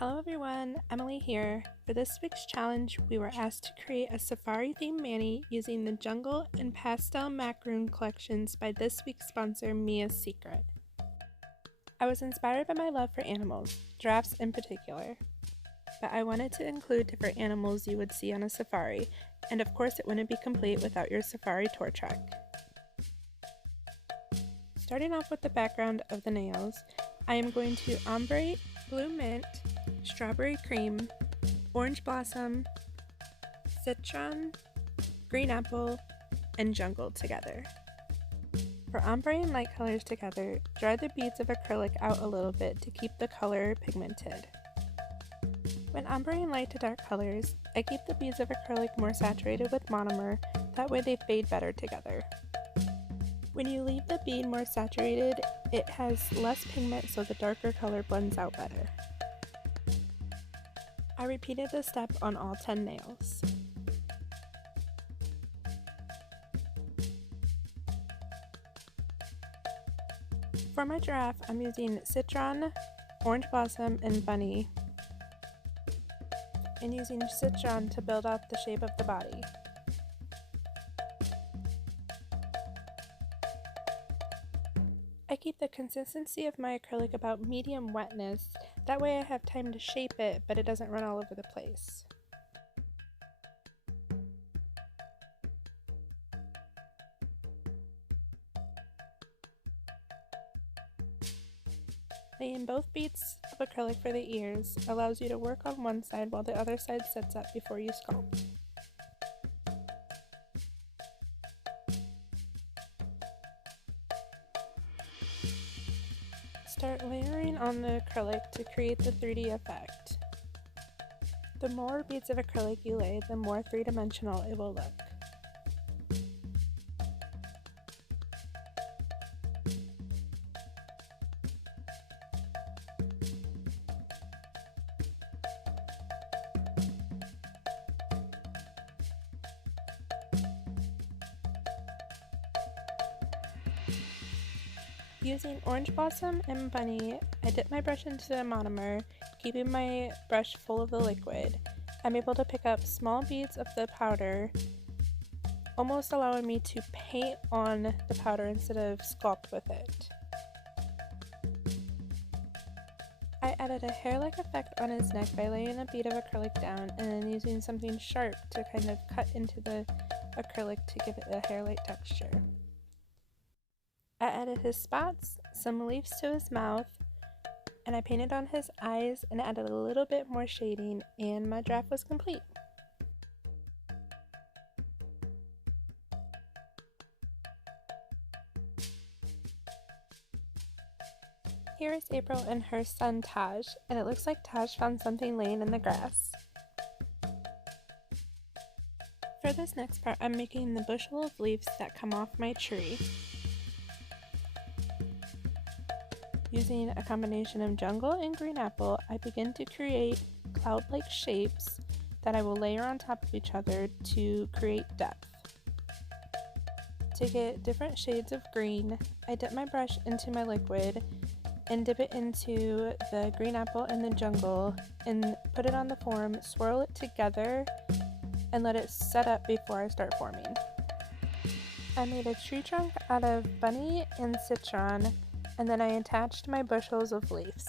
Hello everyone, Emily here. For this week's challenge, we were asked to create a safari-themed mani using the jungle and pastel macaroon collections by this week's sponsor, Mia's Secret. I was inspired by my love for animals, giraffes in particular, but I wanted to include different animals you would see on a safari, and of course it wouldn't be complete without your safari tour trek. Starting off with the background of the nails, I am going to ombre, blue mint, strawberry cream, orange blossom, citron, green apple, and jungle together. For ombre and light colors together, dry the beads of acrylic out a little bit to keep the color pigmented. When ombre and light to dark colors, I keep the beads of acrylic more saturated with monomer, that way they fade better together. When you leave the bead more saturated, it has less pigment so the darker color blends out better. I repeated this step on all 10 nails. For my giraffe, I'm using citron, orange blossom, and bunny, and using citron to build out the shape of the body. I keep the consistency of my acrylic about medium wetness, that way I have time to shape it, but it doesn't run all over the place. Laying both beads of acrylic for the ears allows you to work on one side while the other side sets up before you sculpt. Start layering on the acrylic to create the 3D effect. The more beads of acrylic you lay, the more three-dimensional it will look. Using orange blossom and bunny, I dip my brush into the monomer, keeping my brush full of the liquid. I'm able to pick up small beads of the powder, almost allowing me to paint on the powder instead of sculpt with it. I added a hair-like effect on his neck by laying a bead of acrylic down and then using something sharp to kind of cut into the acrylic to give it a hair-like texture. I added his spots, some leaves to his mouth, and I painted on his eyes and added a little bit more shading, and my giraffe was complete. Here is April and her son Taj, and it looks like Taj found something laying in the grass. For this next part, I'm making the bushel of leaves that come off my tree. Using a combination of jungle and green apple, I begin to create cloud-like shapes that I will layer on top of each other to create depth. To get different shades of green, I dip my brush into my liquid and dip it into the green apple and the jungle and put it on the form, swirl it together, and let it set up before I start forming. I made a tree trunk out of bunny and citron, and then I attached my bushels of leaves.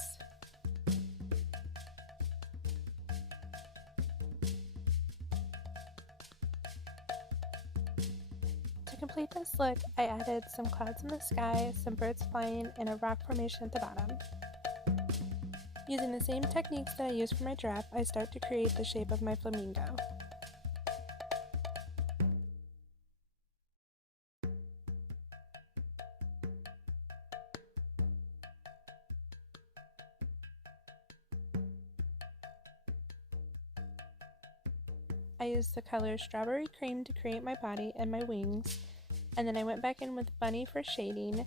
To complete this look, I added some clouds in the sky, some birds flying, and a rock formation at the bottom. Using the same techniques that I used for my giraffe, I start to create the shape of my flamingo. I used the color strawberry cream to create my body and my wings, and then I went back in with bunny for shading.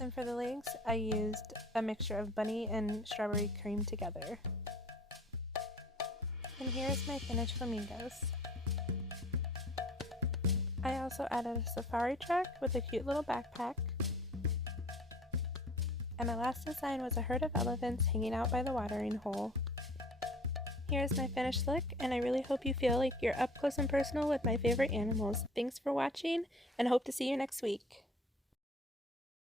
And for the legs, I used a mixture of bunny and strawberry cream together. And here's my finished flamingos. I also added a safari track with a cute little backpack. And my last design was a herd of elephants hanging out by the watering hole. Here's my finished look, and I really hope you feel like you're up close and personal with my favorite animals. Thanks for watching, and hope to see you next week.